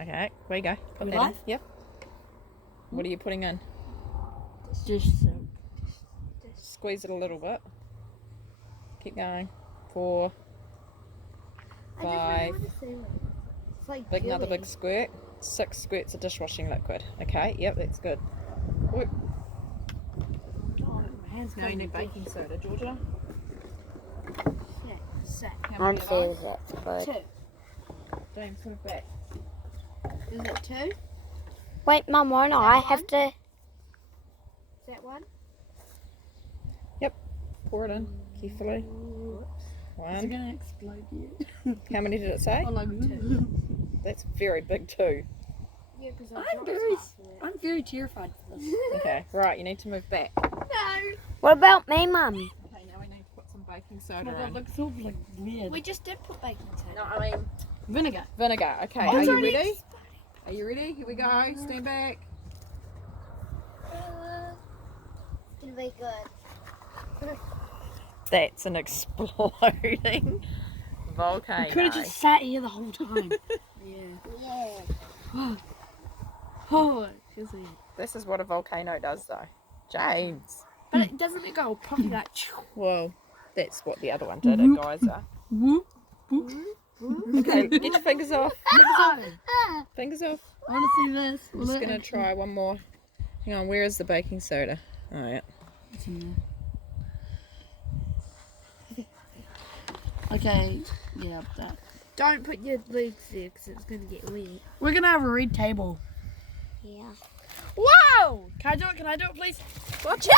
Okay, where you go. Put We that in. live? Yep. What are you putting in? Just so. Squeeze it a little bit. Keep going. 4, 5. It's like Big, another jelly. big squirt. 6 squirts of dishwashing liquid. Okay, yep, that's good. Whoop. Oh, my hands Now you need baking soda, Georgia. Set. How I'm many of full those? of that. 2. James, put it back. Is it 2? Wait, Mum, why not? I have to. Is that 1? Pour it in carefully. Is it 1. gonna explode yet? How many did it say? Oh, like, That's very big too. Yeah, because I'm very terrified for this. Okay, right, you need to move back. No. What about me, Mum? Okay, now we need to put some baking Oh soda my god, in. looks so like weird. We just did put baking soda. No, I mean Vinegar. vinegar. Okay, Oh, are it's you already ready? Are you ready? Here we go. Stand back. It's gonna be good. That's an exploding volcano. You could have just sat here the whole time. Yeah. Oh, excuse me. This is what a volcano does, though. James. But it doesn't go properly like. Well, that's what the other one did at Geyser. Whoop. Okay, get your fingers off. I Fingers off. want to see this. I'm just gonna try one more. Hang on, where is the baking soda? Oh yeah. It's in there. Okay, yeah, that. Don't put your legs there because it's gonna get wet. We're gonna have a read table. Yeah. Whoa! Can I do it? Can I do it, please? Watch out!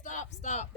Stop! Stop! Stop!